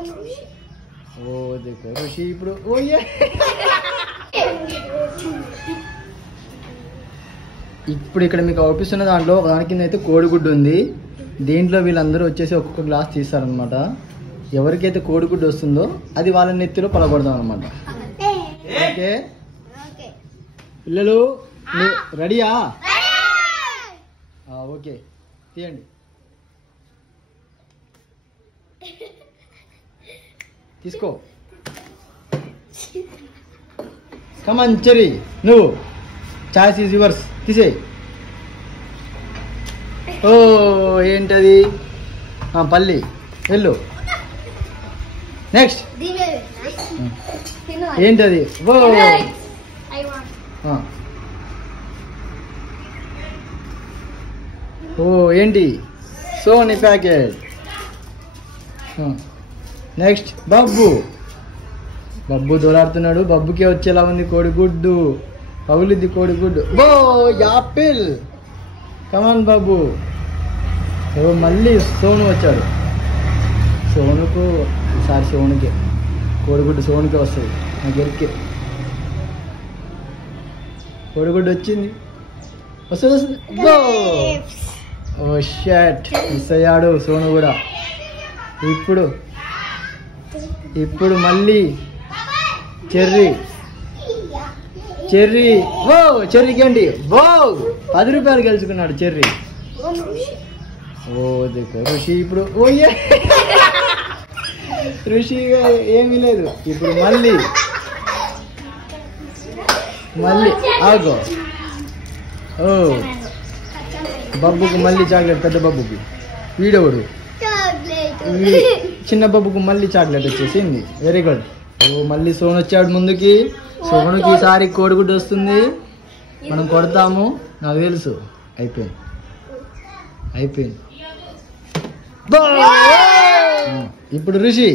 ఓ देखो ऋषि ఇప్పుడు ఓ ఇప్పుడు ఇక్కడ మీకు అవుపిస్తున్న దాంట్లో దాని కింద అయితే కోడిగుడ్డు ఉంది. దీంట్లో వీళ్ళందరూ వచ్చేసి ఒక్కొక్క గ్లాస్ తీస్తారనమాట. ఎవరికైతే కోడిగుడ్డు వస్తుందో అది వాళ్ళ నెత్తిలో పలగొడదాం అనమాట. ఓకే పిల్లలు రెడీయా? ఓకే తీయండి. తీసుకో. కమాన్ చెర్రీ, నువ్వు చాయిస్ ఈజ్ యువర్స్. తీసేయి. ఓ ఏంటది? పల్లి. వెళ్ళు. నెక్స్ట్ ఏంటది? ఓ ఏంటి? Sony packet. Next Babbu. Babbu దొరాడుతున్నాడు. బబ్బుకే వచ్చేలా ఉంది కోడిగుడ్డు. పగులిద్ది కోడిగుడ్డు. బో యాపిల్. కమాన్ బాబు. ఓ మళ్ళీ సోను వచ్చాడు. సోనుకు ఈసారి సోనుకే కోడిగుడ్డు. సోనుకే వస్తుంది. నాకు ఎరికే కోడిగుడ్డు వచ్చింది. వస్తుంది వస్తుంది. బో ఓ షట్ మిస్ అయ్యాడు సోను కూడా. ఇప్పుడు మళ్ళీ చెర్రీ. చెర్రీ. ఓ చెర్రీకి ఏంటి? ఓ 10 రూపాయలు గెలుచుకున్నాడు చెర్రీ. ఓ देखो ఋషి ఇప్పుడు ఓ ఋషి ఏమీ లేదు. ఇప్పుడు మళ్ళీ ఆగో. ఓ బబ్బుకు మళ్ళీ చాక్లెట్. పెద్ద బబ్బుకి. వీడెవడు? చిన్న బబ్బుకు మళ్ళీ చాక్లెట్ వచ్చేసింది. Very good. ఓ మళ్ళీ సోను వచ్చాడు ముందుకి. సోనుకి ఈసారి కోడిగుడ్డు వస్తుంది. మనం కొడతాము. నాకు తెలుసు. అయిపోయింది. ఇప్పుడు ఋషి.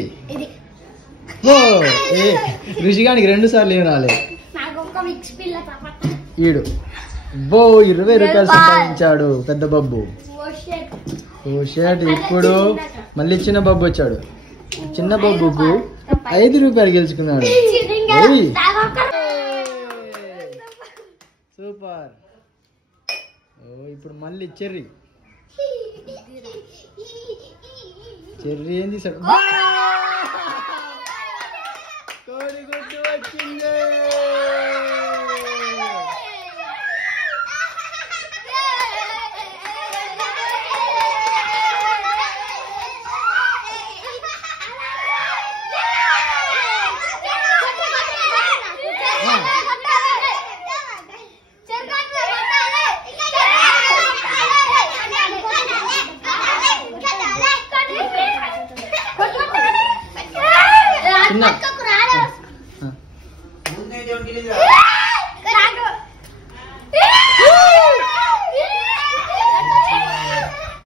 ఓ ఋషి గానికి 2 సార్లు ఏం రాలేదు. ఈడు బో 20 రూపాయలు సంపాదించాడు పెద్ద బబ్బు. ఓ షర్ట్. ఇప్పుడు మళ్ళీ చిన్న బబ్బు వచ్చాడు. చిన్న బబ్బుకు 5 రూపాయలు గెలుచుకున్నాడు. సూపర్. ఓ ఇప్పుడు మళ్ళీ చెర్రీ. ఏం తీసాడు? కోడిగుడ్డు వచ్చింది.